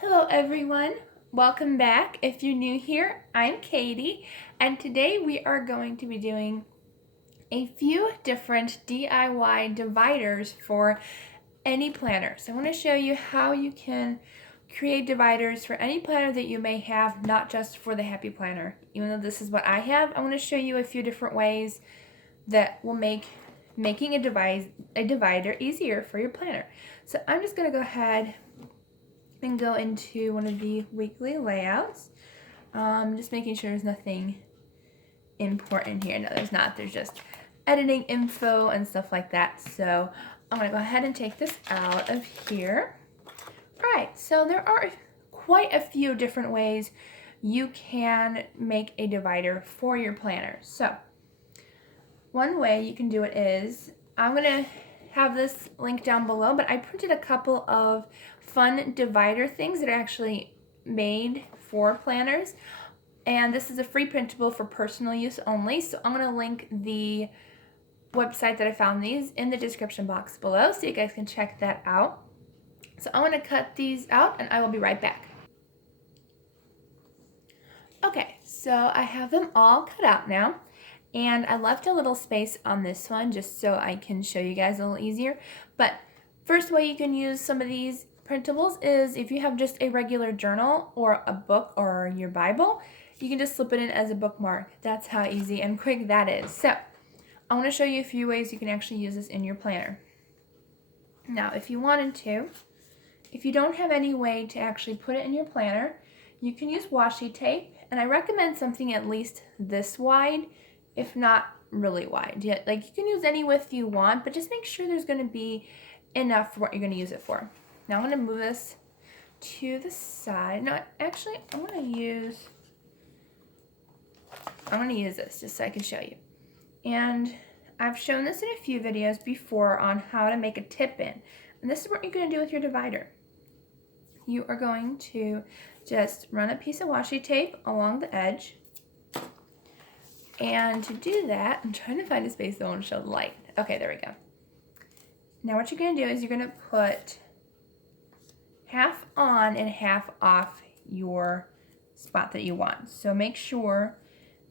Hello everyone, welcome back. If you're new here, I'm Katie, and today we are going to be doing a few different DIY dividers for any planner. So I want to show you how you can create dividers for any planner that you may have, not just for the Happy Planner. Even though this is what I have, I want to show you a few different ways that will make making a divider easier for your planner. So I'm just going to go ahead and go into one of the weekly layouts. Just making sure there's nothing important here. No, there's not. There's just editing info and stuff like that. So I'm going to go ahead and take this out of here. All right, so there are quite a few different ways you can make a divider for your planner. So one way you can do it is, I'm going to have this link down below, but I printed a couple of fun divider things that are actually made for planners, and this is a free printable for personal use only. So I'm going to link the website that I found these in the description box below so you guys can check that out. So I'm going to cut these out and I will be right back. Okay, so I have them all cut out now. And I left a little space on this one just so I can show you guys a little easier. But first way you can use some of these printables is if you have just a regular journal or a book or your Bible, you can just slip it in as a bookmark. That's how easy and quick that is. So I want to show you a few ways you can actually use this in your planner. Now, if you wanted to, if you don't have any way to actually put it in your planner, you can use washi tape, and I recommend something at least this wide, if not really wide. Yeah, like you can use any width you want, but just make sure there's going to be enough for what you're going to use it for. Now I'm going to move this to the side. No, actually, I'm going to use this just so I can show you. And I've shown this in a few videos before on how to make a tip in. And this is what you're going to do with your divider. You are going to just run a piece of washi tape along the edge. And to do that, I'm trying to find a space that won't show the light. Okay, there we go. Now what you're going to do is you're going to put half on and half off your spot that you want. So make sure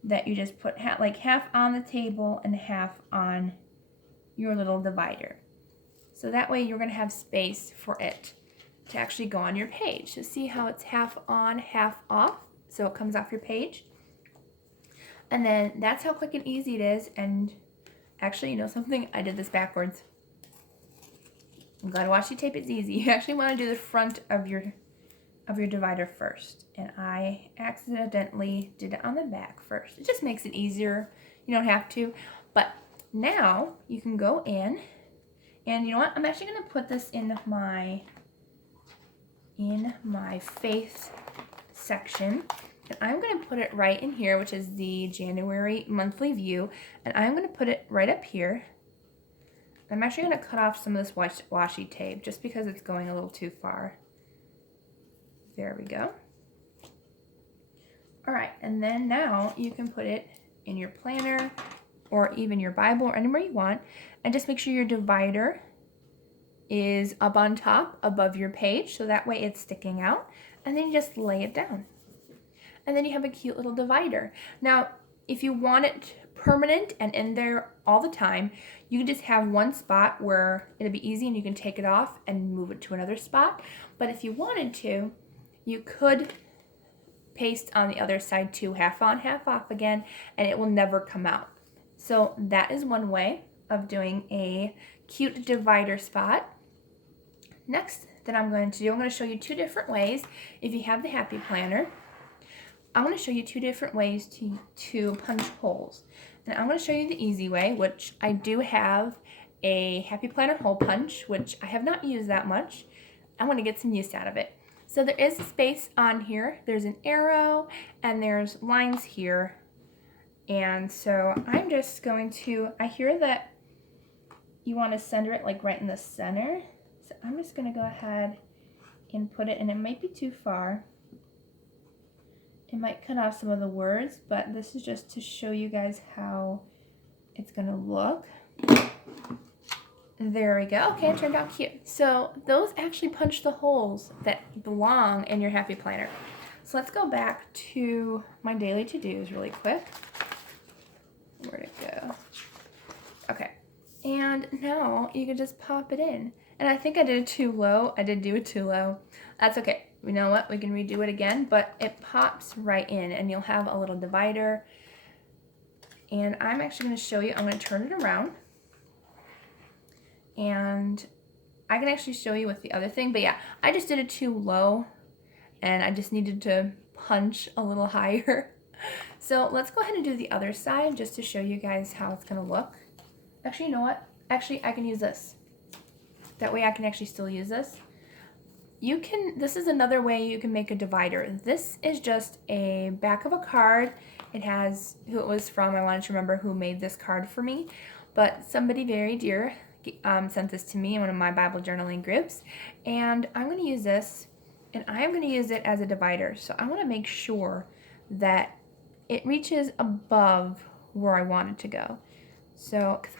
that you just put half on the table and half on your little divider. So that way you're going to have space for it to actually go on your page. So see how it's half on, half off, so it comes off your page. And then that's how quick and easy it is. And actually, you know something? I did this backwards. I'm glad washi tape is easy. You actually want to do the front of your divider first. And I accidentally did it on the back first. It just makes it easier. You don't have to. But now you can go in, and you know what? I'm actually going to put this in my faith section. And I'm going to put it right in here, which is the January monthly view. And I'm going to put it right up here. I'm actually going to cut off some of this washi tape just because it's going a little too far. There we go. All right, and then now you can put it in your planner or even your Bible or anywhere you want. And just make sure your divider is up on top above your page so that way it's sticking out. And then you just lay it down. And then you have a cute little divider. Now, if you want it permanent and in there all the time, you can just have one spot where it'll be easy and you can take it off and move it to another spot. But if you wanted to, you could paste on the other side too, half on, half off again, and it will never come out. So that is one way of doing a cute divider spot. Next that I'm going to do, I'm going to show you two different ways. If you have the Happy Planner, I'm going to show you two different ways to punch holes. And I'm going to show you the easy way, which I do have a Happy Planner hole punch, which I have not used that much. I want to get some use out of it. So there is a space on here. There's an arrow and there's lines here. And so I'm just going to, I hear that you want to center it like right in the center. So I'm just going to go ahead and put it, and it might be too far. It might cut off some of the words, but this is just to show you guys how it's going to look. There we go. Okay, it turned out cute. So those actually punch the holes that belong in your Happy Planner. So let's go back to my daily to-dos really quick. Where'd it go? Okay. And now you can just pop it in. And I think I did it too low. I did do it too low. That's okay. You know what? We can redo it again, but it pops right in and you'll have a little divider. And I'm actually going to show you. I'm going to turn it around. And I can actually show you with the other thing. But yeah, I just did it too low. And I just needed to punch a little higher. So let's go ahead and do the other side just to show you guys how it's going to look. Actually, you know what? Actually, I can use this. That way I can actually still use this. This is another way you can make a divider. This is just a back of a card. It has who it was from. I wanted to remember who made this card for me. But somebody very dear sent this to me in one of my Bible journaling groups. And I'm going to use this. And I am going to use it as a divider. So I want to make sure that it reaches above where I want it to go. So, because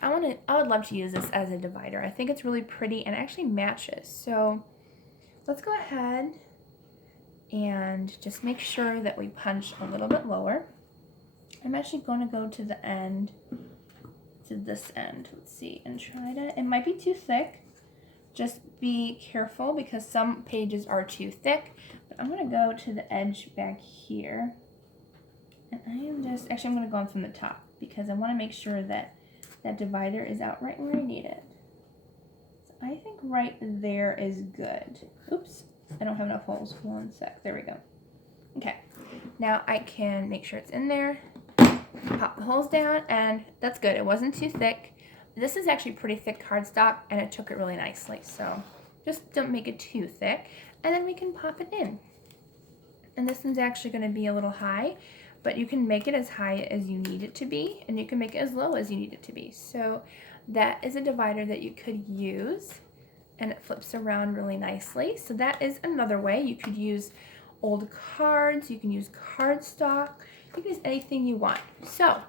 I would love to use this as a divider. I think it's really pretty and actually matches. So let's go ahead and just make sure that we punch a little bit lower. I'm actually going to go to the end, to this end. Let's see, and try to, it might be too thick. Just be careful because some pages are too thick. But I'm going to go to the edge back here. And I'm going to go on from the top because I want to make sure that that divider is out right where I need it. So I think right there is good. Oops, I don't have enough holes. One sec, there we go. Okay, now I can make sure it's in there. Pop the holes down, and that's good. It wasn't too thick. This is actually pretty thick cardstock, and it took it really nicely. So just don't make it too thick, and then we can pop it in. And this one's actually going to be a little high, but you can make it as high as you need it to be, and you can make it as low as you need it to be. So that is a divider that you could use, and it flips around really nicely. So that is another way. You could use old cards, you can use cardstock, you can use anything you want. So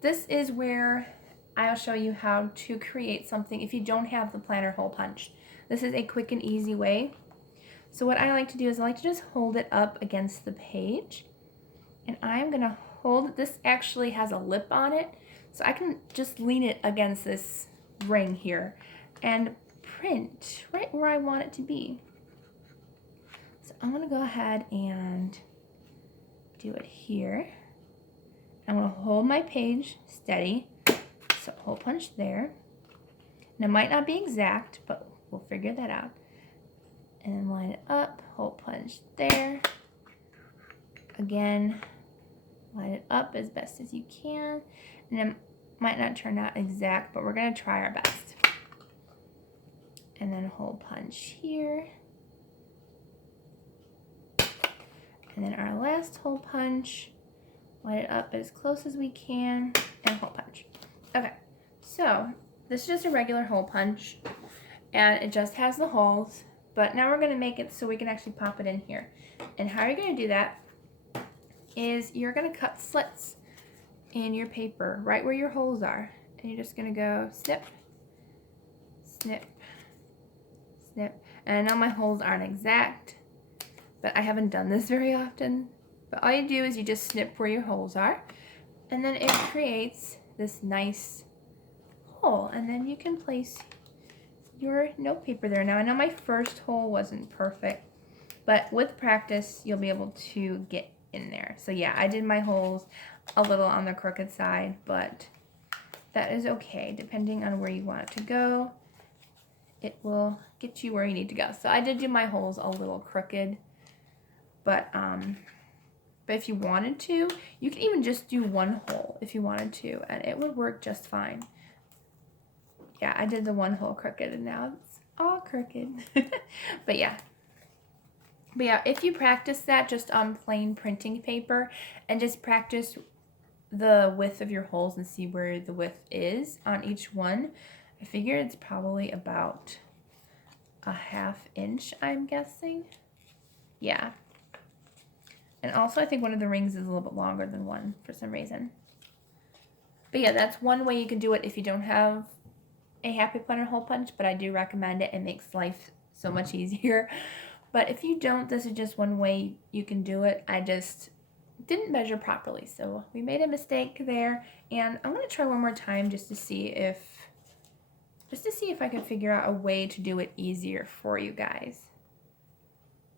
this is where I'll show you how to create something if you don't have the planner hole punch. This is a quick and easy way. So what I like to do is I like to just hold it up against the page. And I'm going to hold, this actually has a lip on it, so I can just lean it against this ring here and print right where I want it to be. So I'm going to go ahead and do it here. I'm going to hold my page steady, so hole punch there. And it might not be exact, but we'll figure that out. And then line it up, hole punch there. Again, line it up as best as you can, and it might not turn out exact, but we're going to try our best. And then hole punch here, and then our last hole punch, line it up as close as we can, and hole punch. Okay, so this is just a regular hole punch, and it just has the holes, but now we're going to make it so we can actually pop it in here. And how you're going to do that is you're going to cut slits in your paper right where your holes are, and you're just going to go snip, snip, snip. And I know my holes aren't exact, but I haven't done this very often. But all you do is you just snip where your holes are, and then it creates this nice hole, and then you can place your note paper there. Now I know my first hole wasn't perfect, but with practice you'll be able to get in there. So yeah, I did my holes a little on the crooked side, but that is okay. Depending on where you want it to go, it will get you where you need to go. So I did do my holes a little crooked, but if you wanted to, you can even just do one hole if you wanted to, and it would work just fine. Yeah, I did the one hole crooked, and now it's all crooked. But yeah, if you practice that just on plain printing paper and just practice the width of your holes and see where the width is on each one, I figure it's probably about a 1/2 inch, I'm guessing. Yeah. And also I think one of the rings is a little bit longer than one for some reason. But yeah, that's one way you can do it if you don't have a Happy Planner hole punch, but I do recommend it. It makes life so much easier. But if you don't, this is just one way you can do it. I just didn't measure properly, so we made a mistake there, and I'm gonna try one more time just to see if I can figure out a way to do it easier for you guys.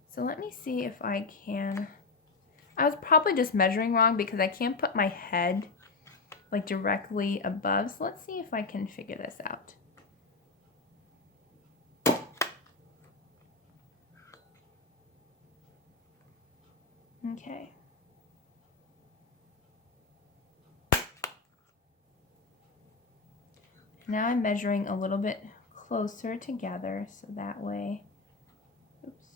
So let me see if I can. I was probably just measuring wrong because I can't put my head like directly above. So let's see if I can figure this out. Okay. Now I'm measuring a little bit closer together so that way, oops,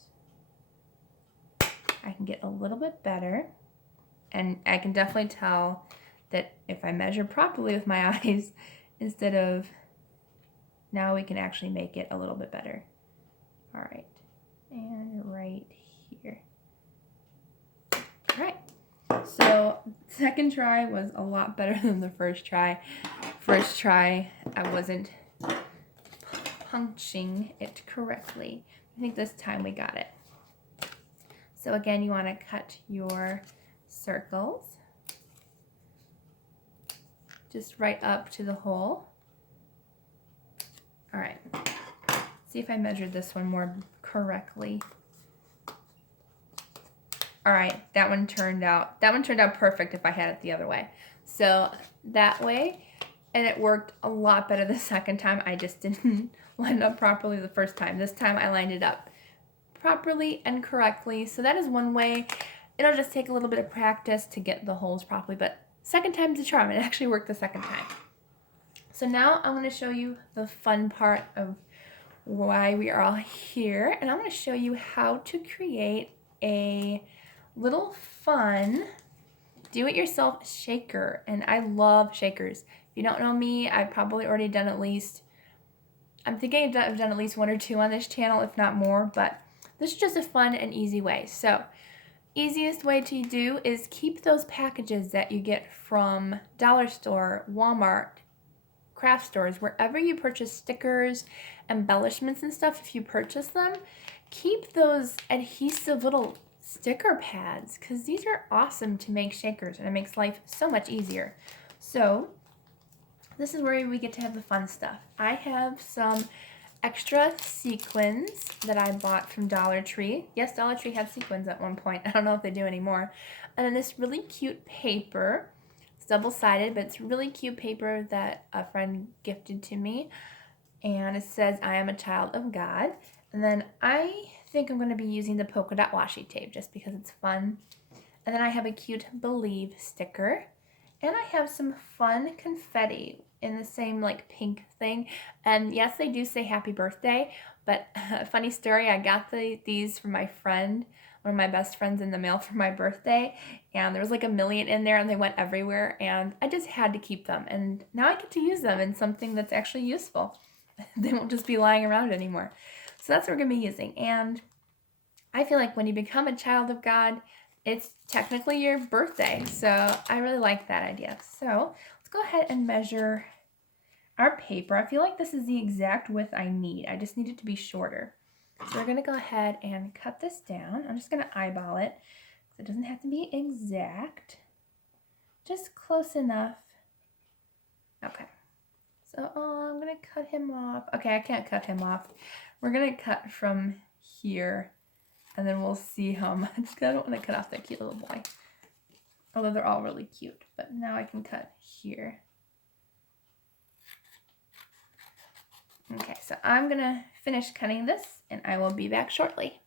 I can get a little bit better. And I can definitely tell that if I measure properly with my eyes instead of, now we can actually make it a little bit better. All right, and right here. All right, so second try was a lot better than the first try. First try, I wasn't punching it correctly. I think this time we got it. So again, you want to cut your circles just right up to the hole. All right, see if I measured this one more correctly. All right, that one turned out perfect if I had it the other way. So that way, and it worked a lot better the second time. I just didn't line it up properly the first time. This time I lined it up properly and correctly. So that is one way. It'll just take a little bit of practice to get the holes properly, but second time's a charm. It actually worked the second time. So now I'm going to show you the fun part of why we are all here, and I'm going to show you how to create a little fun do-it-yourself shaker. And I love shakers. If you don't know me, I've probably already done at least, I'm thinking I've done at least 1 or 2 on this channel, if not more, but this is just a fun and easy way. So easiest way to do is keep those packages that you get from dollar store, Walmart, craft stores, wherever you purchase stickers, embellishments and stuff. If you purchase them, keep those adhesive little sticker pads because these are awesome to make shakers and it makes life so much easier. So this is where we get to have the fun stuff. I have some extra sequins that I bought from Dollar Tree. Yes, Dollar Tree had sequins at one point. I don't know if they do anymore. And then this really cute paper. It's double-sided, but it's really cute paper that a friend gifted to me. And it says, I am a child of God. And then I think I'm going to be using the polka dot washi tape just because it's fun. And then I have a cute Believe sticker. And I have some fun confetti in the same like pink thing. And yes, they do say happy birthday, but funny story, I got these from my friend, one of my best friends, in the mail for my birthday, and there was like 1 million in there and they went everywhere, and I just had to keep them, and now I get to use them in something that's actually useful. They won't just be lying around anymore. So that's what we're gonna be using. And I feel like when you become a child of God, it's technically your birthday. So I really like that idea. So let's go ahead and measure our paper. I feel like this is the exact width I need. I just need it to be shorter. So we're going to go ahead and cut this down. I'm just going to eyeball it. It doesn't have to be exact. Just close enough. Okay. So I'm going to cut him off. Okay, I can't cut him off. We're going to cut from here. And then we'll see how much. I don't want to cut off that cute little boy. Although they're all really cute. But now I can cut here. Okay, so I'm going to finish cutting this and I will be back shortly.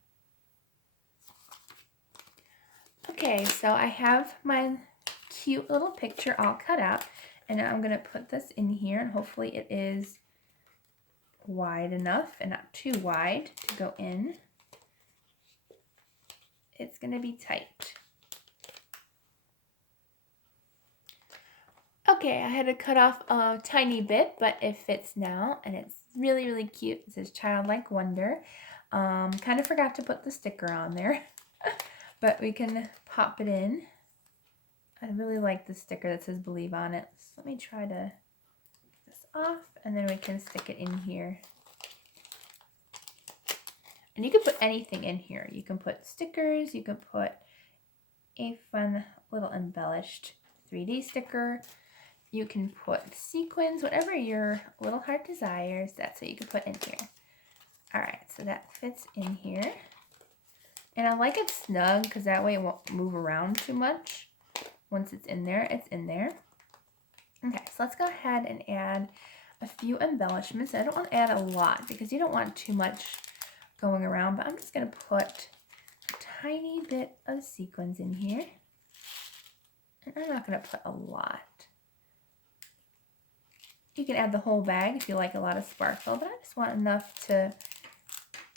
Okay, so I have my cute little picture all cut out. And now I'm going to put this in here and hopefully it is wide enough and not too wide to go in. It's going to be tight. Okay, I had to cut off a tiny bit, but it fits now, and it's really, really cute. It says Childlike Wonder. Kind of forgot to put the sticker on there, but we can pop it in. I really like the sticker that says Believe on it. So let me try to get this off, and then we can stick it in here. And you can put anything in here. You can put stickers, you can put a fun little embellished 3D sticker. You can put sequins, whatever your little heart desires, that's what you can put in here. All right, so that fits in here. And I like it snug because that way it won't move around too much. Once it's in there, it's in there. Okay, so let's go ahead and add a few embellishments. I don't want to add a lot because you don't want too much going around, but I'm just going to put a tiny bit of sequins in here. And I'm not going to put a lot. You can add the whole bag if you like a lot of sparkle, but I just want enough to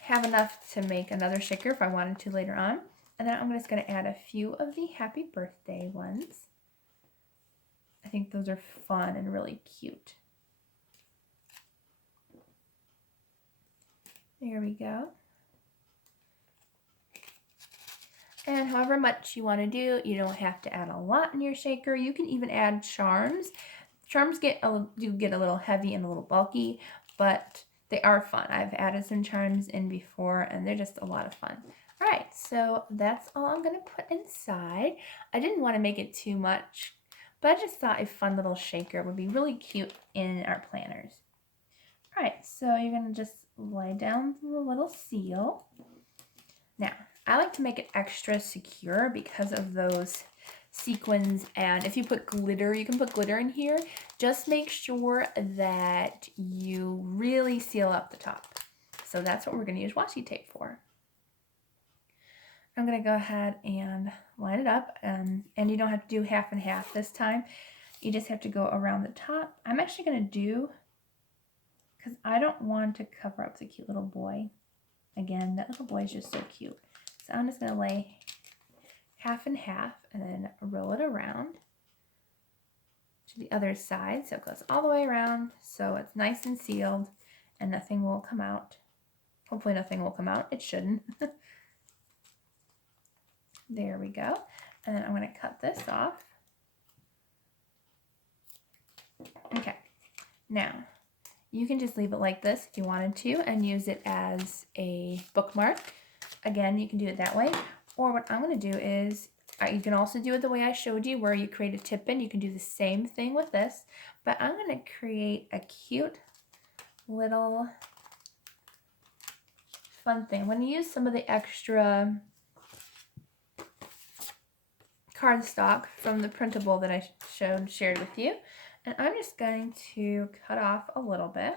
have enough to make another shaker if I wanted to later on. And then I'm just going to add a few of the happy birthday ones. I think those are fun and really cute. There we go. And however much you want to do, you don't have to add a lot in your shaker. You can even add charms. Charms do get a little heavy and a little bulky, but they are fun. I've added some charms in before, and they're just a lot of fun. All right, so that's all I'm going to put inside. I didn't want to make it too much, but I just thought a fun little shaker would be really cute in our planners. All right, so you're going to just lay down the little seal. Now, I like to make it extra secure because of those sequins, and if you put glitter, you can put glitter in here. Just make sure that you really seal up the top. So that's what we're going to use washi tape for. I'm going to go ahead and line it up, and you don't have to do half and half this time. You just have to go around the top. I'm actually going to do, because I don't want to cover up the cute little boy. Again, that little boy is just so cute. So I'm just going to lay half and half and then roll it around to the other side. So it goes all the way around so it's nice and sealed and nothing will come out. Hopefully nothing will come out. It shouldn't. There we go. And then I'm going to cut this off. Okay. Now, you can just leave it like this if you wanted to and use it as a bookmark. Again, you can do it that way. Or what I'm going to do is, you can also do it the way I showed you where you create a tip in. You can do the same thing with this. But I'm going to create a cute little fun thing. I'm going to use some of the extra cardstock from the Printable that I shared with you. And I'm just going to cut off a little bit.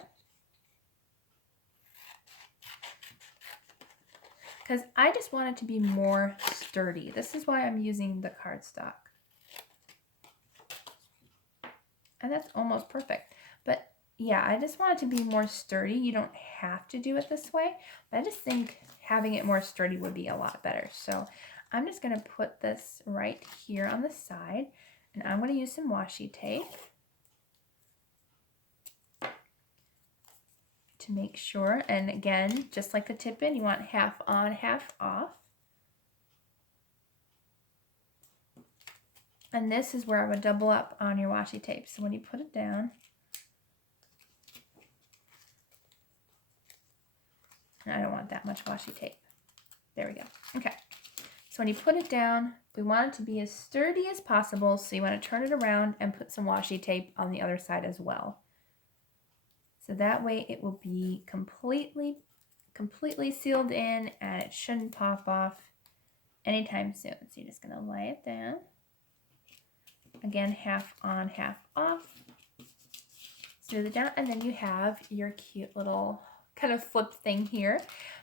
Because I just want it to be more sturdy. This is why I'm using the cardstock. And that's almost perfect. But yeah, I just want it to be more sturdy. You don't have to do it this way, but I just think having it more sturdy would be a lot better. So I'm just going to put this right here on the side, and I'm going to use some washi tape to make sure. And again, just like the tip in, you want half on, half off. And this is where I would double up on your washi tape. So when you put it down, and I don't want that much washi tape. There we go. Okay. So when you put it down, we want it to be as sturdy as possible. So you want to turn it around and put some washi tape on the other side as well. So that way it will be completely sealed in and it shouldn't pop off anytime soon. So you're just going to lay it down. Again, half on, half off. Smooth it down, and then you have your cute little kind of flip thing here.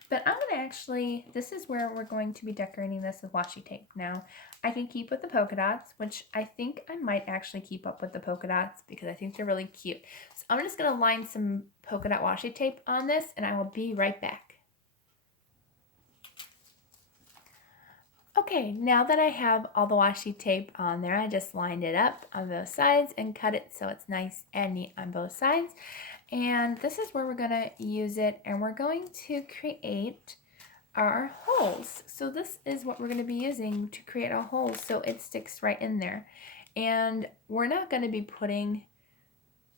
But I'm going to actually, this is where we're going to be decorating this with washi tape. Now, I can keep with the polka dots, which I think I might actually keep up with the polka dots because I think they're really cute. So I'm just going to line some polka dot washi tape on this, and I will be right back. Okay, now that I have all the washi tape on there, I just lined it up on both sides and cut it so it's nice and neat on both sides. And this is where we're going to use it, and we're going to create our holes. So this is what we're going to be using to create our holes so it sticks right in there. And we're not going to be putting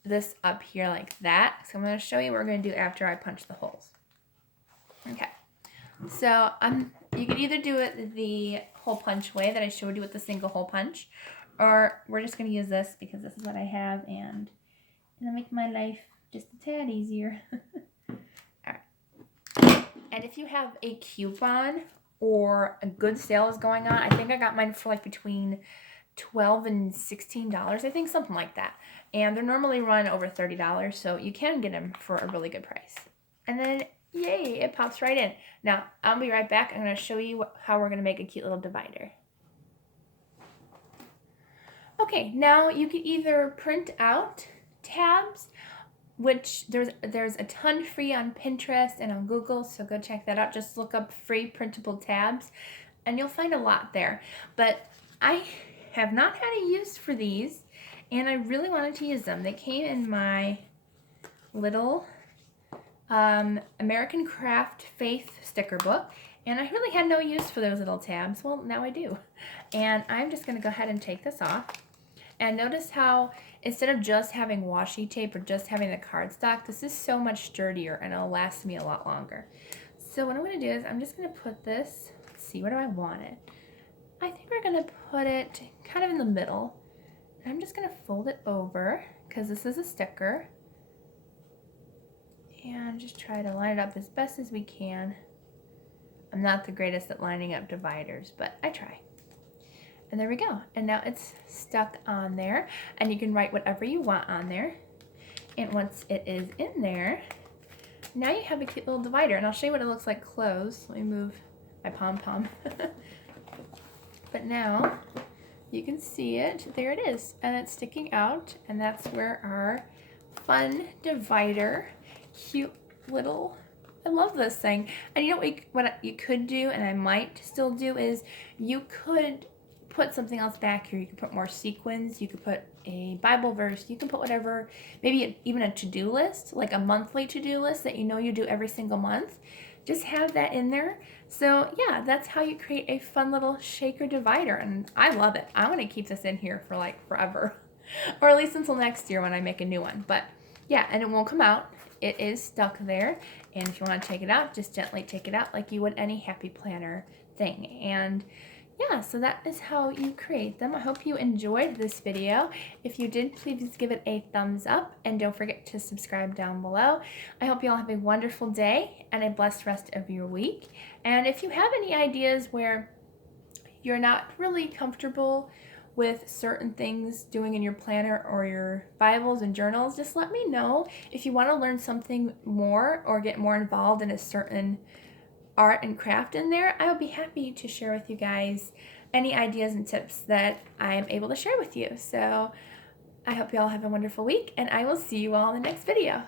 this up here like that. So I'm going to show you what we're going to do after I punch the holes. Okay, so you could either do it the hole punch way that I showed you with the single hole punch, or we're just going to use this because this is what I have, and it'll make my life just a tad easier. Alright, and if you have a coupon or a good sale is going on, I think I got mine for like between $12 and $16, I think, something like that. And they're normally run over $30, so you can get them for a really good price. And then, yay, it pops right in. Now, I'll be right back. I'm going to show you how we're going to make a cute little divider. Okay, now you can either print out tabs, which there's a ton free on Pinterest and on Google, so go check that out. Just look up free printable tabs, and you'll find a lot there. But I have not had a use for these, and I really wanted to use them. They came in my little American Craft Faith sticker book, and I really had no use for those little tabs. Well, now I do. And I'm just going to go ahead and take this off. And notice how instead of just having washi tape or just having the cardstock, this is so much sturdier and it'll last me a lot longer. So what I'm going to do is I'm just going to put this, let's see, where do I want it? I think we're going to put it kind of in the middle. And I'm just going to fold it over because this is a sticker. And just try to line it up as best as we can. I'm not the greatest at lining up dividers, but I try. And there we go. And now it's stuck on there. And you can write whatever you want on there. And once it is in there, now you have a cute little divider. And I'll show you what it looks like closed. Let me move my pom-pom. But now you can see it. There it is. And it's sticking out. And that's where our fun divider, cute little, I love this thing. And you know what you could do, and I might still do, is you could put something else back here. You could put more sequins, you could put a Bible verse, you can put whatever, maybe even a to-do list, like a monthly to-do list that you know you do every single month. Just have that in there. So yeah, that's how you create a fun little shaker divider, and I love it. I want to keep this in here for like forever, or at least until next year when I make a new one. But yeah, and it won't come out. It is stuck there, and if you want to take it out, just gently take it out like you would any happy planner thing. And yeah, so that is how you create them. I hope you enjoyed this video. If you did, please give it a thumbs up, and don't forget to subscribe down below. I hope you all have a wonderful day and a blessed rest of your week. And if you have any ideas where you're not really comfortable with certain things doing in your planner or your Bibles and journals, just let me know. If you want to learn something more or get more involved in a certain art and craft in there, I would be happy to share with you guys any ideas and tips that I am able to share with you. So I hope you all have a wonderful week, and I will see you all in the next video.